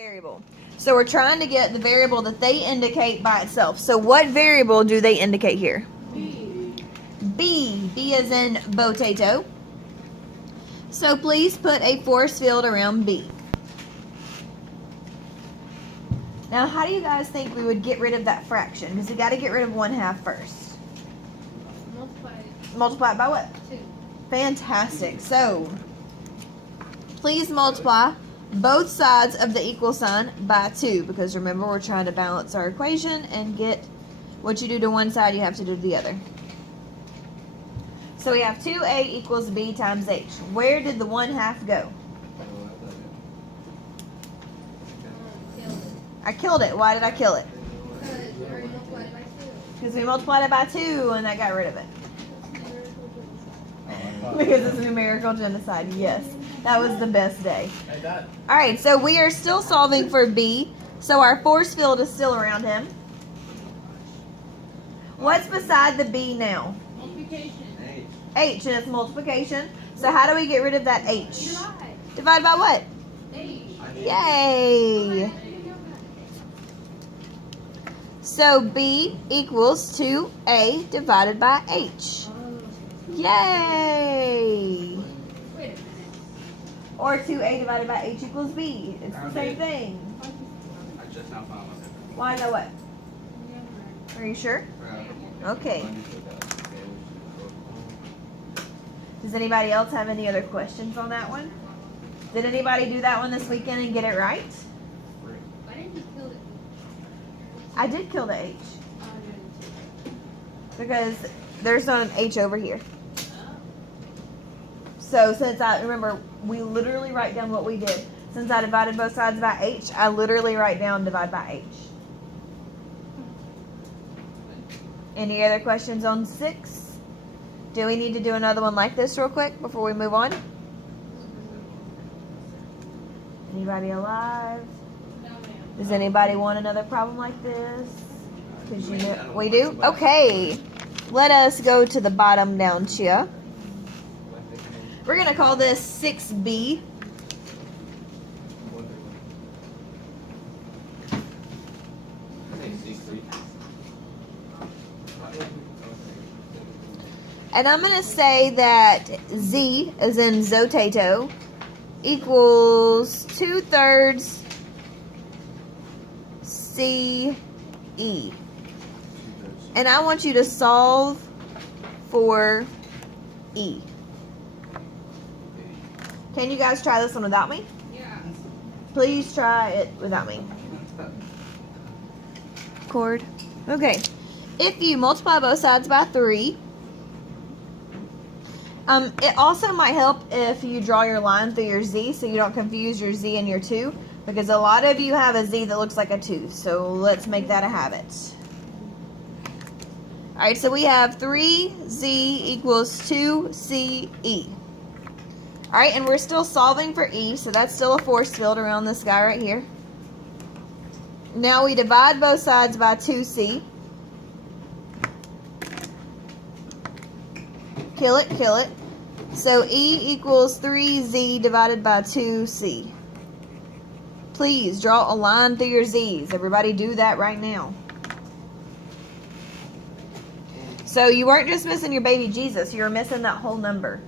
variable. So we're trying to get the variable that they indicate by itself. So what variable do they indicate here? B. B. B as in potato. So please put a force field around B. Now, how do you guys think we would get rid of that fraction? Because we got to get rid of 1/2 first. Multiply it. Multiply it by what? 2. Fantastic. So, please multiply both sides of the equal sign by 2. Because remember, we're trying to balance our equation and get what you do to one side, you have to do to the other. So we have 2a equals b times h. Where did the 1/2 go? I killed it. Why did I kill it? Because we multiplied it by 2 and that got rid of it. Because it's numerical genocide. Yes. That was the best day. Alright, so we are still solving for B. So our force field is still around him. What's beside the B now? Multiplication. H, and it's multiplication. So how do we get rid of that H? Divide. Divide by what? H. Yay! So B equals 2a divided by H. Yay! Wait a minute. Or 2a divided by H equals B. It's the same thing. I just now found it. Why know what? Are you sure? Okay. Does anybody else have any other questions on that one? Did anybody do that one this weekend and get it right? Why didn't you kill it? I did kill the H. Because there's not an H over here. So since I remember, we literally write down what we did. Since I divided both sides by H, I literally write down divide by H. Any other questions on 6? Do we need to do another one like this real quick before we move on? Anybody alive? No, ma'am. Does anybody want another problem like this? Because you know we do. Okay, let us go to the bottom down here. We're gonna call this 6B. And I'm going to say that Z, as in zotato, equals 2/3 CE. And I want you to solve for E. Can you guys try this one without me? Yeah. Please try it without me. Chord. Okay. If you multiply both sides by 3, it also might help if you draw your line through your Z so you don't confuse your Z and your 2, because a lot of you have a Z that looks like a 2, so let's make that a habit. Alright, so we have 3Z equals 2CE. Alright, and we're still solving for E, so that's still a force field around this guy right here. Now we divide both sides by 2C. Kill it, kill it. So E equals 3Z divided by 2C. Please draw a line through your Z's. Everybody do that right now. So you weren't just missing your baby Jesus, you were missing that whole number.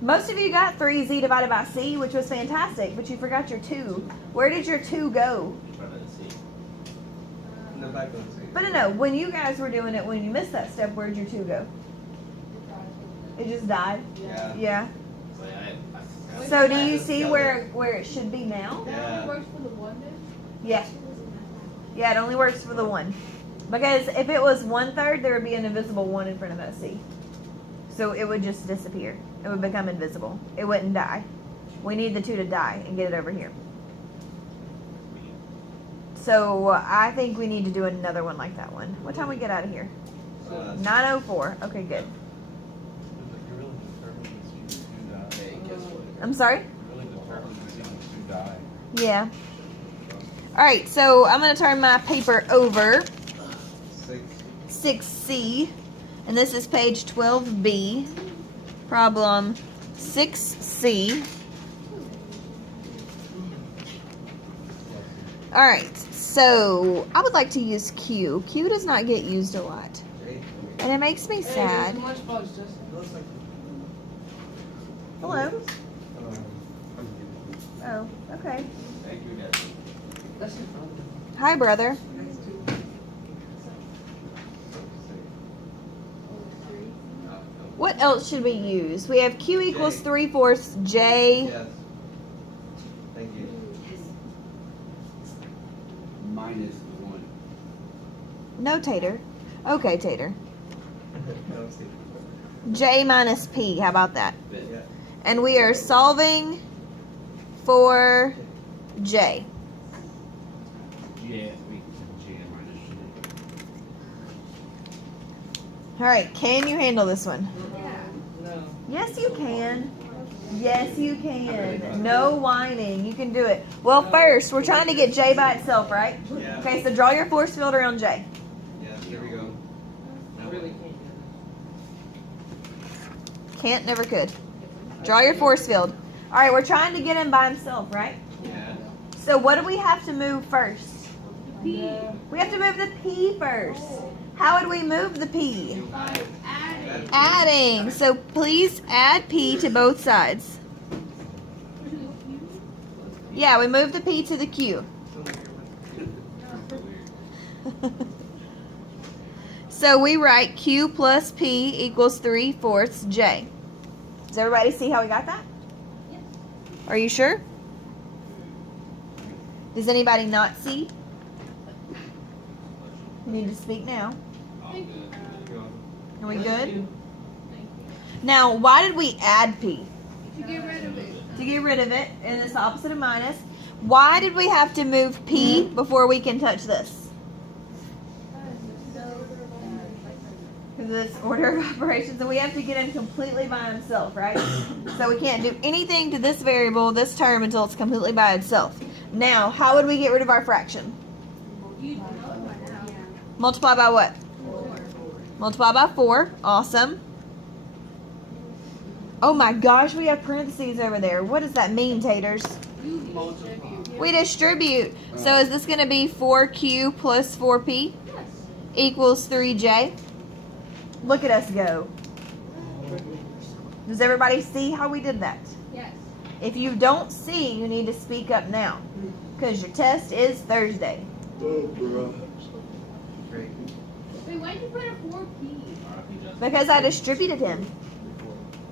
Most of you got 3Z divided by C, which was fantastic, but you forgot your 2. Where did your 2 go? But no, when you guys were doing it, when you missed that step, where'd your 2 go? It just died? Yeah. Yeah. I So do you see where it should be now? That Yeah. only works for the one then? Yeah. Yeah, it only works for the 1. Because if it was 1/3, there would be an invisible 1 in front of that C. So it would just disappear. It would become invisible. It wouldn't die. We need the 2 to die and get it over here. So I think we need to do another one like that one. What time we get out of here? 9:04. Okay, good. I'm sorry? Yeah. Alright, so I'm going to turn my paper over. 6C. And this is page 12B. Problem 6C. All right, so I would like to use Q. Q does not get used a lot, and it makes me sad. Hello. Oh, okay. Thank you, guys. Hi, brother. What else should we use? We have Q equals J. 3/4 J. Yes. Thank you. Minus the 1. No, Tater. Okay, Tater. J minus P. How about that? Yeah. And we are solving for J. Yeah, we J minus All right, can you handle this one? Yeah. Yes, you can. Yes, you can. No whining. You can do it. Well, first, we're trying to get J by itself, right? Yeah. Okay, so draw your force field around J. Yeah, here we go. Now what? Can't, never could. Draw your force field. All right, we're trying to get him by himself, right? Yeah. So what do we have to move first? P. We have to move the P first. How would we move the P? Adding. Adding. So please add P to both sides. Yeah, we move the P to the Q. So we write Q plus P equals 3/4 J. Does everybody see how we got that? Yes. Are you sure? Does anybody not see? You need to speak now. All good. Let's go. Are we good? Thank you. Now, why did we add P? To get rid of it. To get rid of it, and it's the opposite of minus. Why did we have to move P before we can touch this? Because of this order of operations, and we have to get him completely by himself, right? So we can't do anything to this variable, this term, until it's completely by itself. Now, how would we get rid of our fraction? You know by now. Multiply by what? Multiply by 4. Awesome. Oh my gosh, we have parentheses over there. What does that mean, taters? You distribute. We distribute. So is this going to be 4Q plus 4P Yes. equals 3J? Look at us go. Does everybody see how we did that? Yes. If you don't see, you need to speak up now. Because your test is Thursday. Great. Wait, why did you put a 4P? RIP Justin. Because I distributed him.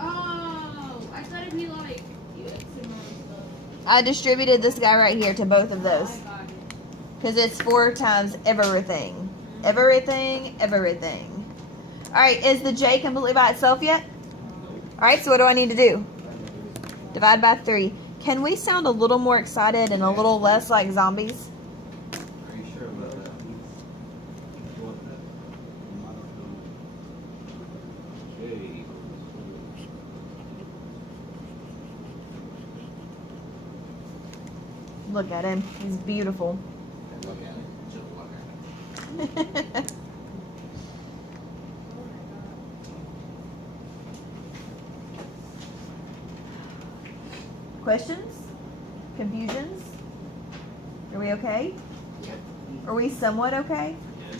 Oh, I thought it'd be like you X and all stuff. I distributed this guy right here to both of those. I got it. Because it's 4 times everything. Everything, everything. Alright, is the J completely by itself yet? Alright, so what do I need to do? Divide by 3. Can we sound a little more excited and a little less like zombies? Are you sure about that? J. Look at him. He's beautiful. Look at it. Just look at it. Questions? Confusions? Are we okay? Are we somewhat okay?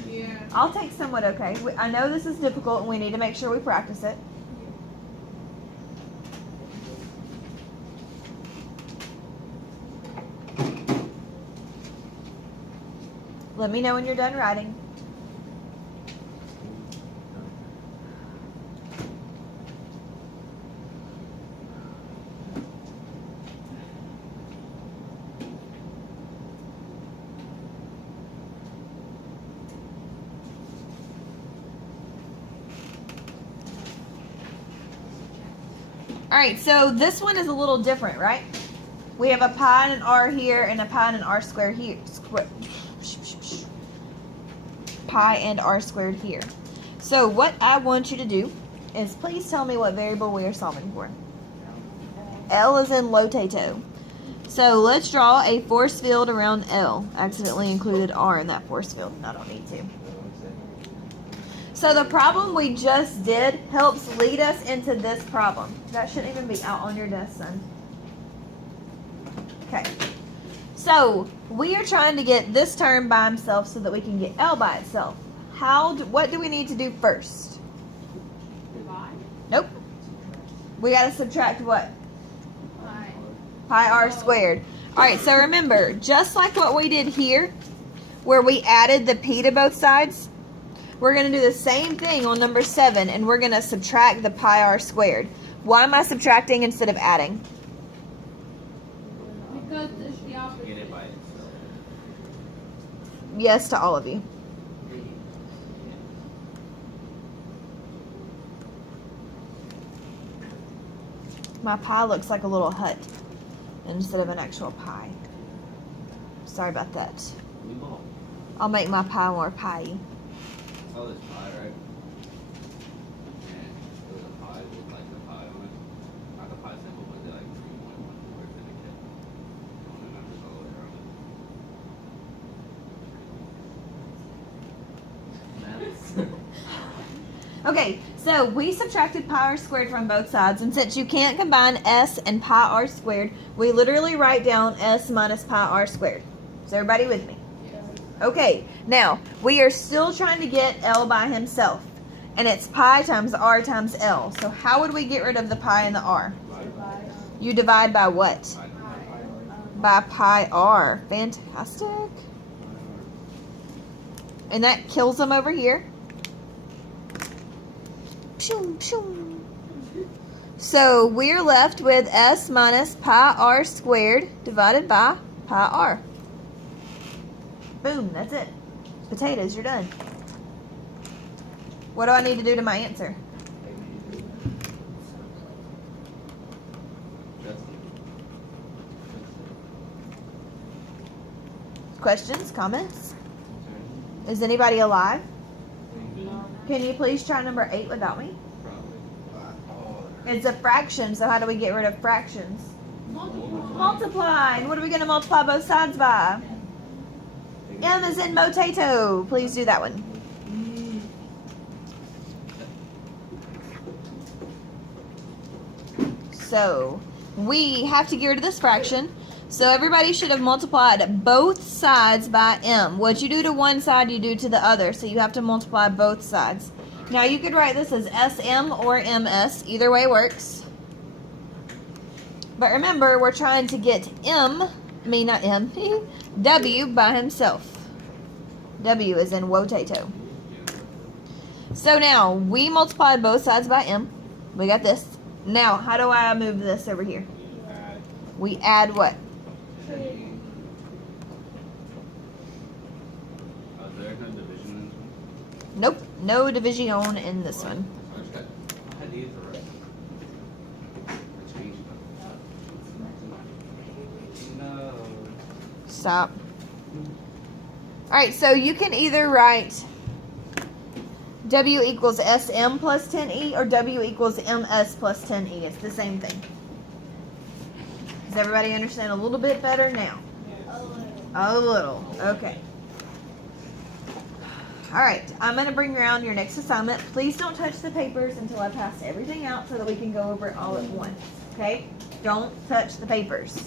Yeah. I'll take somewhat okay. I know this is difficult and we need to make sure we practice it. Let me know when you're done writing. Alright, so this one is a little different, right? We have a pi and an r here and a pi and an r squared here. Pi and r squared here. So what I want you to do is please tell me what variable we are solving for. L is in Lotato. So let's draw a force field around L. Accidentally included R in that force field. I don't need to. So the problem we just did helps lead us into this problem. That shouldn't even be out on your desk, son. Okay. So we are trying to get this term by himself so that we can get L by itself. What do we need to do first? Divide. Nope. We got to subtract what? Pi. Pi r squared. Alright, so remember, just like what we did here, where we added the p to both sides, we're going to do the same thing on number 7, and we're going to subtract the pi r squared. Why am I subtracting instead of adding? Because it's the Get opposite. it by itself. Yes to all of you. My pie looks like a little hut instead of an actual pie. Sorry about that. We ball. I'll make my pie more pie-y. Oh, this pie, right? And there's a pie with like the pie on it. Not the pie symbol, but the like 3.14 in the kit. On the numbers all the way around it. Maths. Okay, so we subtracted pi r squared from both sides, and since you can't combine s and pi r squared, we literally write down s minus pi r squared. Is everybody with me? Okay, now we are still trying to get L by himself, and it's pi times r times L. So how would we get rid of the pi and the r? You divide by what? By pi r. Fantastic. And that kills them over here. Pshoo, pshoo. So we're left with s minus pi r squared divided by pi r. Boom, that's it. Potatoes, you're done. What do I need to do to my answer? Questions, comments? Is anybody alive? Can you please try number 8 without me? It's a fraction, so how do we get rid of fractions? Multiply. And what are we going to multiply both sides by? M is in motato. Please do that one. So we have to get rid of this fraction. So everybody should have multiplied both sides by m. What you do to one side, you do to the other. So you have to multiply both sides. Now you could write this as SM or MS. Either way works. But remember, we're trying to get W by himself. W is in wotato. So now, we multiplied both sides by m. We got this. Now, how do I move this over here? We add what? There's no division in this one. Nope, no division in this one. I just got. I had these right. I changed them. No. Stop. Alright, so you can either write W equals SM plus 10E or W equals MS plus 10E. It's the same thing. Does everybody understand a little bit better now? A little. Okay. Alright, I'm going to bring around your next assignment. Please don't touch the papers until I pass everything out so that we can go over it all at once. Okay? Don't touch the papers.